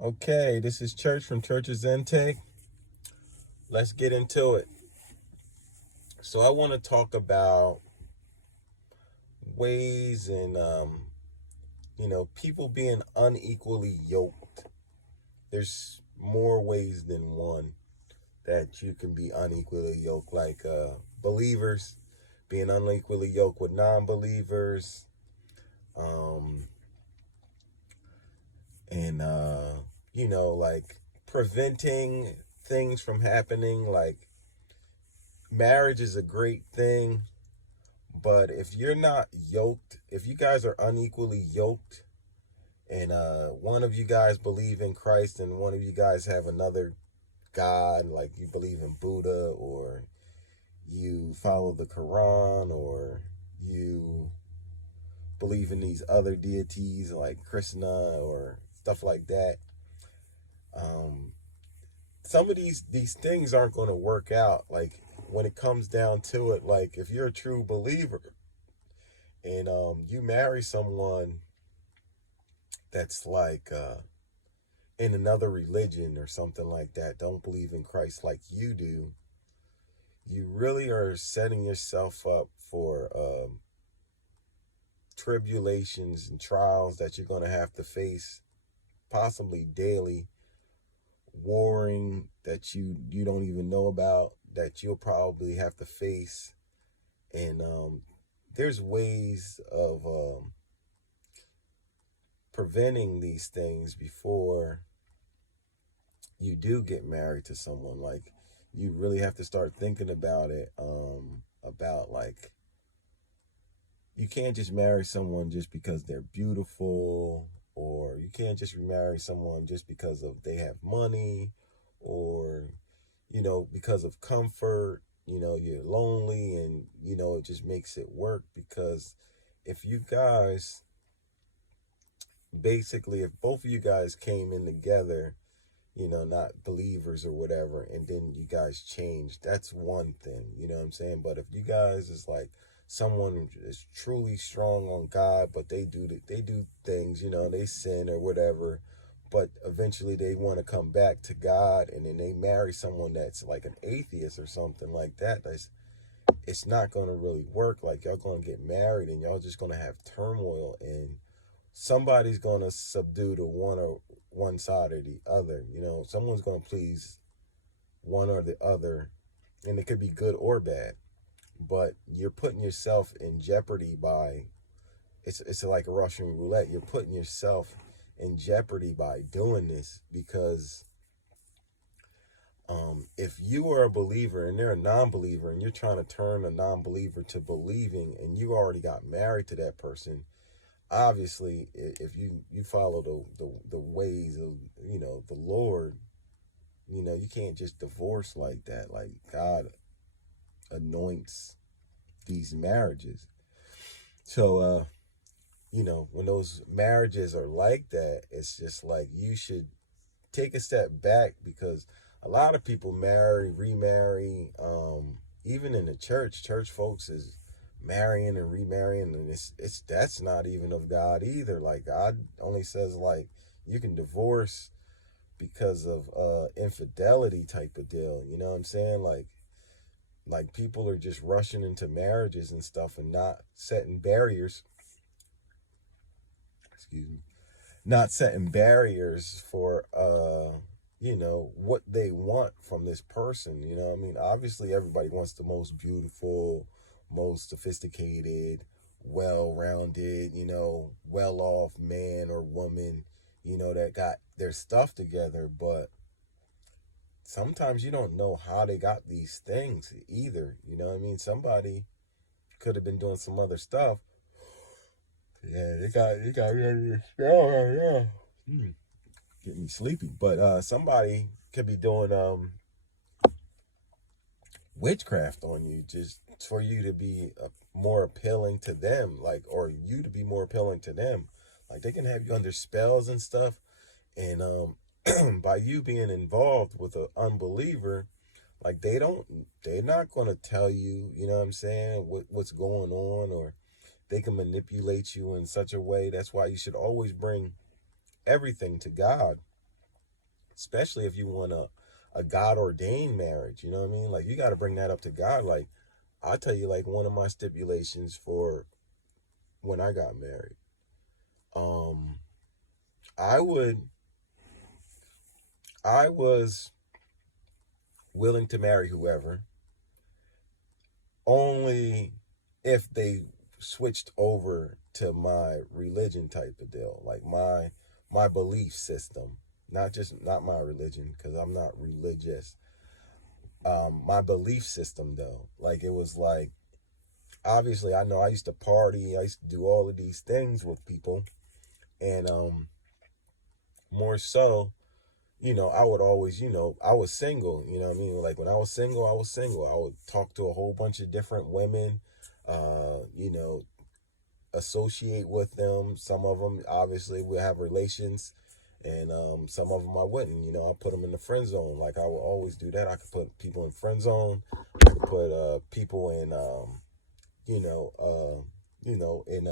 Okay, this is Church from Church's Intake. Let's get into it. So I want to talk about ways and people being unequally yoked. There's more ways than one that you can be unequally yoked, like believers being unequally yoked with non-believers, um, and like preventing things from happening. Like marriage is a great thing. But if you're not yoked, if you guys are unequally yoked, and one of you guys believe in Christ and one of you guys have another God, like you believe in Buddha or you follow the Quran or you believe in these other deities like Krishna or stuff like that, um, some of these things aren't going to work out. Like when it comes down to it, like if you're a true believer and you marry someone that's like in another religion or something like that, don't believe in Christ like you do, you really are setting yourself up for tribulations and trials that you're going to have to face possibly daily, warring that you don't even know about that you'll probably have to face. And there's ways of preventing these things before you do get married to someone. Like you really have to start thinking about it, about like you can't just marry someone just because they're beautiful, or you can't just marry someone just because of they have money, or because of comfort. You're lonely and it just makes it work. Because if you guys basically, if both of you guys came in together, not believers or whatever, and then you guys change, that's one thing, you know what I'm saying? But if you guys is like someone is truly strong on God, but they do things, they sin or whatever, but eventually they want to come back to God, and then they marry someone that's like an atheist or something like that, it's not going to really work. Like y'all going to get married and y'all just going to have turmoil, and somebody's going to subdue the one side or the other. Someone's going to please one or the other, and it could be good or bad. But you're putting yourself in jeopardy by it's like a Russian roulette. You're putting yourself in jeopardy by doing this, because if you are a believer and they're a non-believer and you're trying to turn a non-believer to believing, and you already got married to that person, obviously if you follow the ways of the Lord, you can't just divorce like that. Like God anoints these marriages. So when those marriages are like that, it's just like you should take a step back, because a lot of people marry, remarry, even in the church folks is marrying and remarrying, and it's that's not even of God either. Like God only says like you can divorce because of infidelity type of deal. You know what I'm saying? Like people are just rushing into marriages and stuff and not setting barriers. Excuse me. Not setting barriers for what they want from this person. I mean, obviously everybody wants the most beautiful, most sophisticated, well-rounded, well-off man or woman, that got their stuff together. But sometimes you don't know how they got these things either. You know what I mean? Somebody could have been doing some other stuff. Yeah, they got rid of spell right now. Get me sleepy. But somebody could be doing witchcraft on you just for you to be more appealing to them, like, or you to be more appealing to them. Like they can have you under spells and stuff, and by you being involved with an unbeliever, like they're not going to tell you, you know what I'm saying, what's going on, or they can manipulate you in such a way. That's why you should always bring everything to God. especially if you want a God ordained marriage. You know what I mean? Like, you got to bring that up to God. Like, I'll tell you, like, one of my stipulations for when I got married, um, I would, I was willing to marry whoever, only if they switched over to my religion type of deal, like my belief system, not my religion, because I'm not religious. My belief system though, like it was like, obviously I know I used to party, I used to do all of these things with people, and more so, I would always, I was single, you know what I mean? Like when I was single, I was single. I would talk to a whole bunch of different women, you know, associate with them. Some of them obviously would have relations, and some of them I wouldn't. I put them in the friend zone. Like I would always do that. I could put people in friend zone. I could put people in, you know, in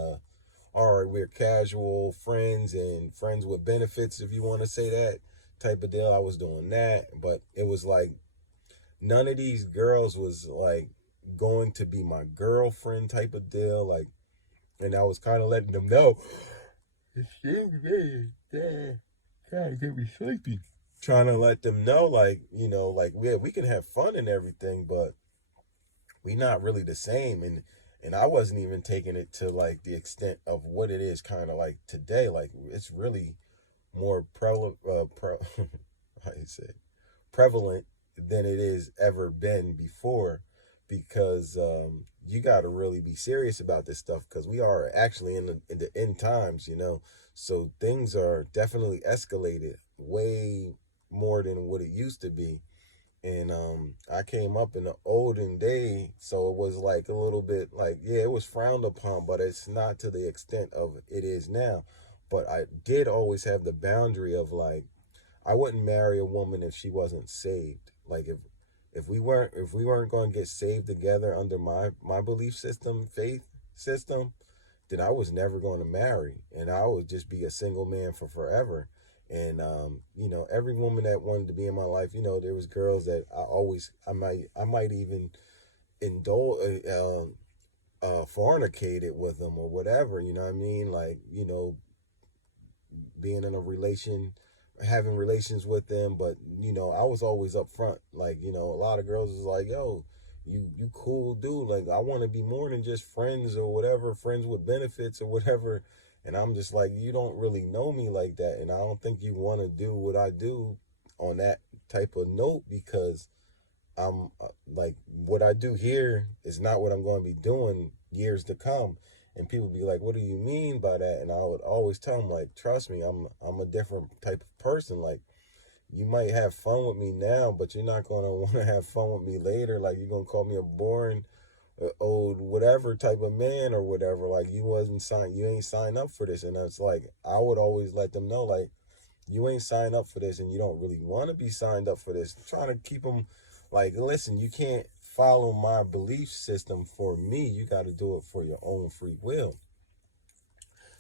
all right, we're casual friends and friends with benefits, if you want to say that type of deal. I was doing that, but it was like none of these girls was like going to be my girlfriend type of deal. Like, and I was kind of letting them know. God, get me sleepy. Trying to let them know, like, like, yeah, we can have fun and everything, but we not really the same. And I wasn't even taking it to like the extent of what it is kind of like today. Like it's really more how you say, prevalent than it is ever been before, because you got to really be serious about this stuff, because we are actually in the end times, so things are definitely escalated way more than what it used to be. And I came up in the olden day, so it was like a little bit like, yeah, it was frowned upon, but it's not to the extent of it is now. But I did always have the boundary of like, I wouldn't marry a woman if she wasn't saved. Like if we weren't going to get saved together under my belief system, faith system, then I was never going to marry, and I would just be a single man for forever. And every woman that wanted to be in my life, there was girls that I might even indulge, fornicated with them or whatever. You know what I mean? Like, being in a relation, having relations with them. But I was always upfront. Like, a lot of girls was like, yo, you cool dude, like I want to be more than just friends or whatever, friends with benefits or whatever. And I'm just like, you don't really know me like that, and I don't think you want to do what I do on that type of note, because I'm like, what I do here is not what I'm going to be doing years to come. And people be like, what do you mean by that? And I would always tell them, like, trust me, I'm a different type of person. Like, you might have fun with me now, but you're not going to want to have fun with me later. Like, you're going to call me a boring, old, whatever type of man or whatever. Like, you ain't signed up for this. And it's like, I would always let them know, like, you ain't signed up for this, and you don't really want to be signed up for this. I'm trying to keep them like, listen, you can't follow my belief system for me. You got to do it for your own free will.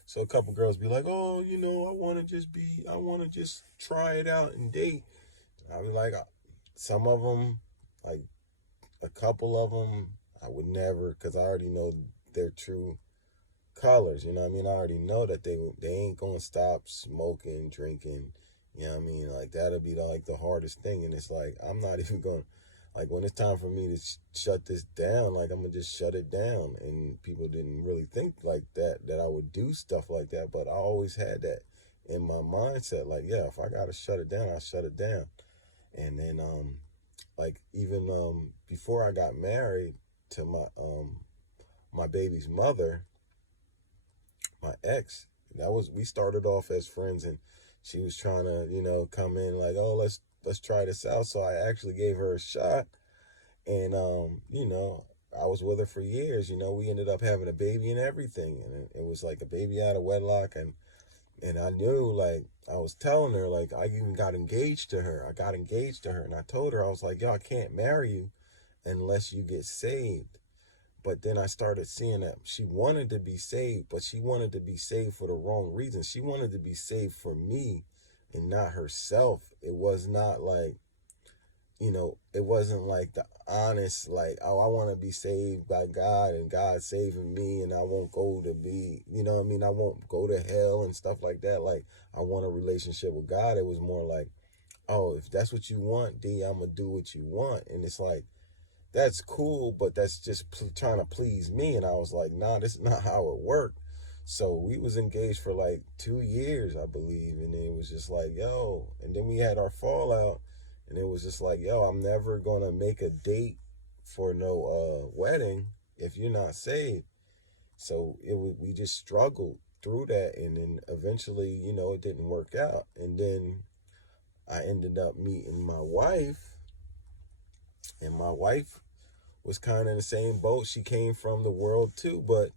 So a couple girls be like, oh, I want to just try it out and date. I was like, some of them, like a couple of them, I would never, because I already know their true colors. You know what I mean? I already know that they ain't gonna stop smoking, drinking. You know what I mean? Like that'll be the hardest thing. And it's like, I'm not even gonna, like, when it's time for me to shut this down, like I'm gonna just shut it down. And people didn't really think like that I would do stuff like that, but I always had that in my mindset. Like, yeah, if I gotta shut it down, I shut it down. And then like even before I got married to my baby's mother, my ex, we started off as friends, and she was trying to, come in like, oh, let's try this out. So I actually gave her a shot, and I was with her for years. We ended up having a baby and everything, and it was like a baby out of wedlock. And I knew, like, I was telling her, like, I even got engaged to her. And I told her, I was like, yo, I can't marry you unless you get saved. But then I started seeing that she wanted to be saved, but she wanted to be saved for the wrong reasons. She wanted to be saved for me and not herself. It was not like, it wasn't like the honest, like, oh, I want to be saved by God and God saving me and I won't go to be, what I mean? I won't go to hell and stuff like that. Like, I want a relationship with God. It was more like, oh, if that's what you want, D, I'm going to do what you want. And it's like, that's cool, but that's just trying to please me. And I was like, nah, this is not how it worked. So we was engaged for like 2 years, I believe. And then it was just like, yo, and then we had our fallout. And it was just like, yo, I'm never going to make a date for no wedding if you're not saved. So we just struggled through that. And then eventually, it didn't work out. And then I ended up meeting my wife. And my wife was kind of in the same boat. She came from the world too, but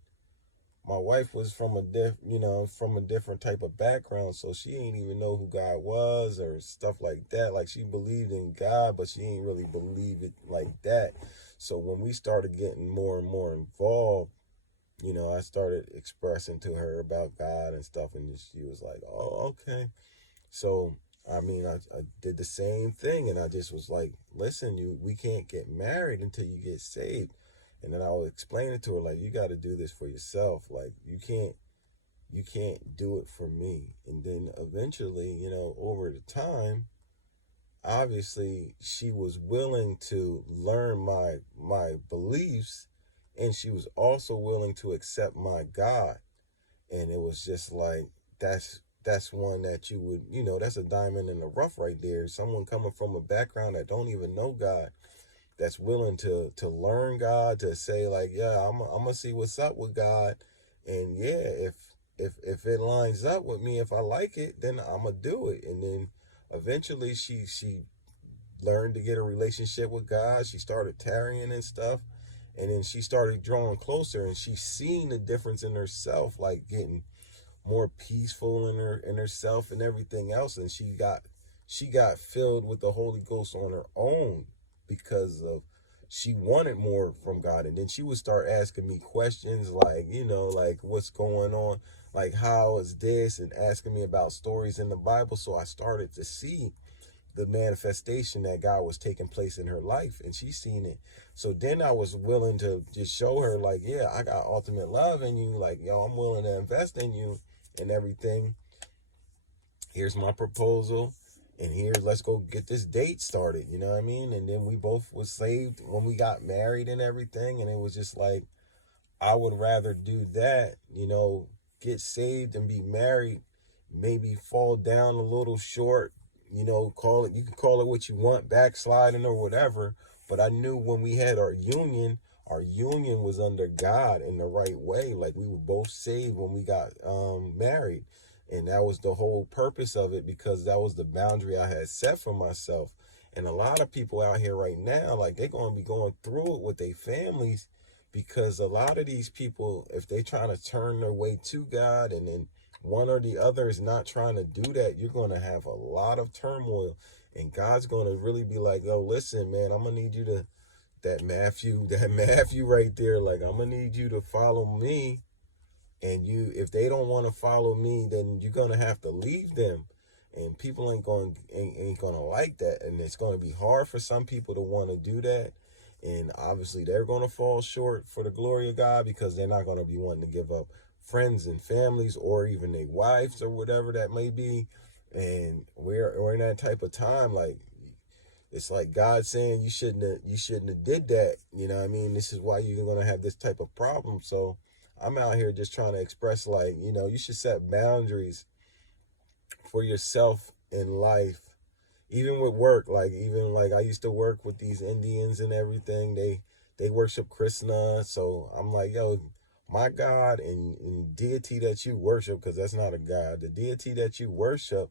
my wife was from from a different type of background, so she ain't even know who God was or stuff like that. Like, she believed in God, but she ain't really believe it like that. So when we started getting more and more involved, I started expressing to her about God and stuff, and she was like, "Oh, okay." So I mean, I did the same thing, and I just was like, "Listen, we can't get married until you get saved." And then I would explain it to her, like, you got to do this for yourself. Like, you can't do it for me. And then eventually, over the time, obviously she was willing to learn my beliefs, and she was also willing to accept my God. And it was just like, that's one that you would, that's a diamond in the rough right there. Someone coming from a background that don't even know God, that's willing to learn God, to say like, yeah, I'm gonna see what's up with God, and yeah, if it lines up with me, if I like it, then I'm gonna do it. And then eventually she learned to get a relationship with God. She started tarrying and stuff, and then she started drawing closer, and she seen the difference in herself, like getting more peaceful in herself and everything else. And she got filled with the Holy Ghost on her own, because of, she wanted more from God. And then she would start asking me questions like, like, what's going on, like, how is this, and asking me about stories in the Bible. So I started to see the manifestation that God was taking place in her life, and she seen it. So then I was willing to just show her like, yeah, I got ultimate love in you. Like, yo, I'm willing to invest in you and everything. Here's my proposal, and let's go get this date started. You know what I mean? And then we both was saved when we got married and everything. And it was just like, I would rather do that, get saved and be married, maybe fall down a little short, you can call it what you want, backsliding or whatever. But I knew when we had our union was under God in the right way. Like, we were both saved when we got married. And that was the whole purpose of it, because that was the boundary I had set for myself. And a lot of people out here right now, like, they're going to be going through it with their families, because a lot of these people, if they trying to turn their way to God, and then one or the other is not trying to do that, you're going to have a lot of turmoil. And God's going to really be like, yo, listen, man, I'm going to need you to, that Matthew right there, like, I'm going to need you to follow me. And if they don't want to follow me, then you're going to have to leave them. And people ain't gonna like that. And it's going to be hard for some people to want to do that. And obviously they're going to fall short for the glory of God, because they're not going to be wanting to give up friends and families, or even their wives, or whatever that may be. And we're in that type of time. Like, it's like God saying you shouldn't have did that. You know what I mean? This is why you're going to have this type of problem. So I'm out here just trying to express, like, you should set boundaries for yourself in life, even with work. Like, even like, I used to work with these Indians and everything. They worship Krishna. So I'm like, yo, my God and deity that you worship, because that's not a God, the deity that you worship,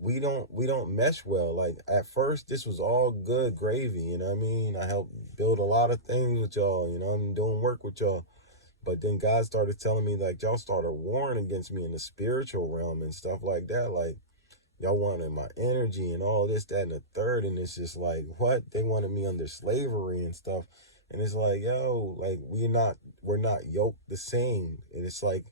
we don't mesh well. Like, at first this was all good gravy, you know what I mean? I helped build a lot of things with y'all, I'm doing work with y'all. But then God started telling me, like, y'all started warring against me in the spiritual realm and stuff like that. Like, y'all wanted my energy and all this, that, and the third. And it's just like, what? They wanted me under slavery and stuff. And it's like, yo, like, we're not yoked the same. And it's like,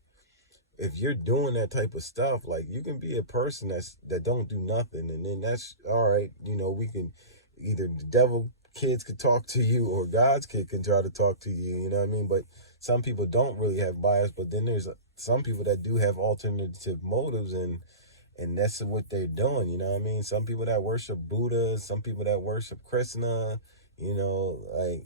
if you're doing that type of stuff, like, you can be a person that don't do nothing, and then that's all right. We can, either the devil kids could talk to you, or God's kid can try to talk to you. You know what I mean? But some people don't really have bias, but then there's some people that do have alternative motives, and that's what they're doing. You know what I mean? Some people that worship Buddha, some people that worship Krishna. Like,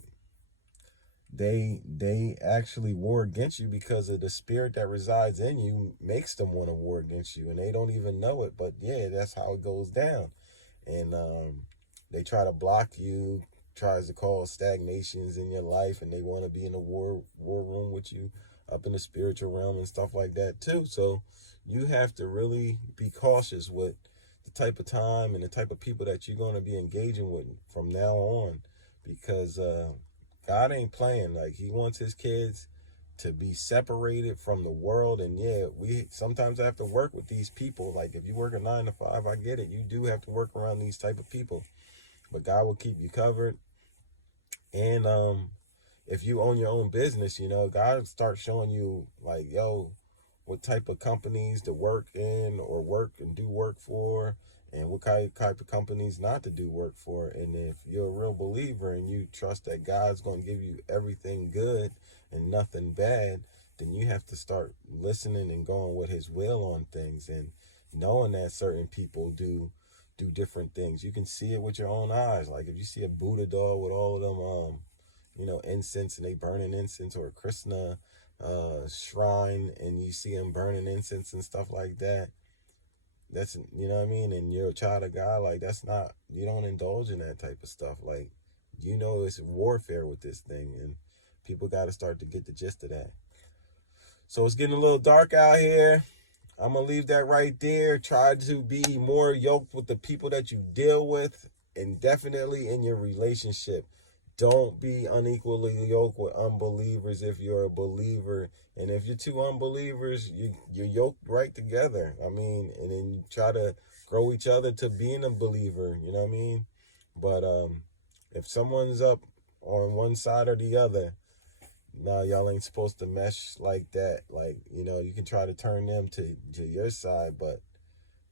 they actually war against you because of the spirit that resides in you makes them want to war against you, and they don't even know it. But yeah, that's how it goes down. And they try to block you, tries to cause stagnations in your life, and they want to be in the war room with you up in the spiritual realm and stuff like that too. So you have to really be cautious with the type of time and the type of people that you're going to be engaging with from now on, because God ain't playing. Like, he wants his kids to be separated from the world. And yeah, we sometimes have to work with these people. Like, if you work a 9 to 5, I get it, you do have to work around these type of people, but God will keep you covered. And if you own your own business, God starts showing you, like, yo, what type of companies to work in, or work and do work for, and what type of companies not to do work for. And if you're a real believer and you trust that God's going to give you everything good and nothing bad, then you have to start listening and going with his will on things, and knowing that certain people do different things. You can see it with your own eyes. Like, if you see a Buddha doll with all of them incense, and they burning incense, or a Krishna shrine, and you see them burning incense and stuff like that, that's, what I mean, and you're a child of God, like, that's not, you don't indulge in that type of stuff. Like, it's warfare with this thing, and people got to start to get the gist of that. So it's getting a little dark out here. I'm going to leave that right there. Try to be more yoked with the people that you deal with, and definitely in your relationship. Don't be unequally yoked with unbelievers if you're a believer. And if you're two unbelievers, you're yoked right together. I mean, and then you try to grow each other to being a believer. You know what I mean? But if someone's up on one side or the other, nah, y'all ain't supposed to mesh like that. Like, you can try to turn them to your side, but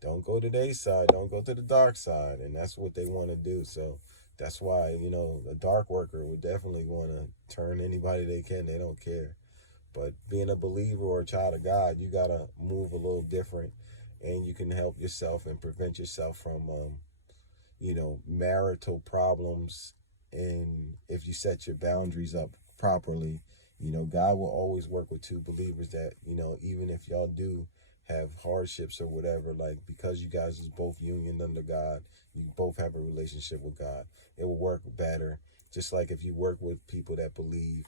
don't go to their side. Don't go to the dark side. And that's what they want to do. So that's why, a dark worker would definitely want to turn anybody they can. They don't care. But being a believer or a child of God, you got to move a little different, and you can help yourself and prevent yourself from, marital problems. And if you set your boundaries up properly, God will always work with two believers that, even if y'all do have hardships or whatever, like, because you guys is both union under God, you both have a relationship with God, it will work better. Just like if you work with people that believe,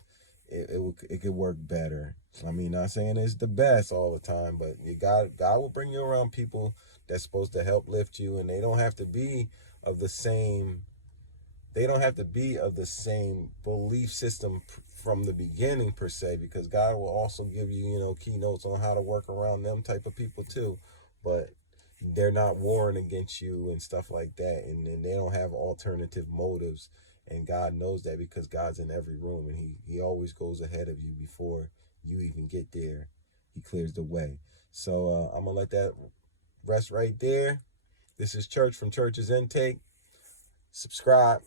it could work better. I mean, not saying it's the best all the time, but God will bring you around people that's supposed to help lift you, and they don't have to be of the same belief system from the beginning per se, because God will also give you, keynotes on how to work around them type of people too. But they're not warring against you and stuff like that, and they don't have alternative motives. And God knows that, because God's in every room, and he always goes ahead of you before you even get there. He clears the way. So I'm gonna let that rest right there. This is Church from Church's Intake. Subscribe.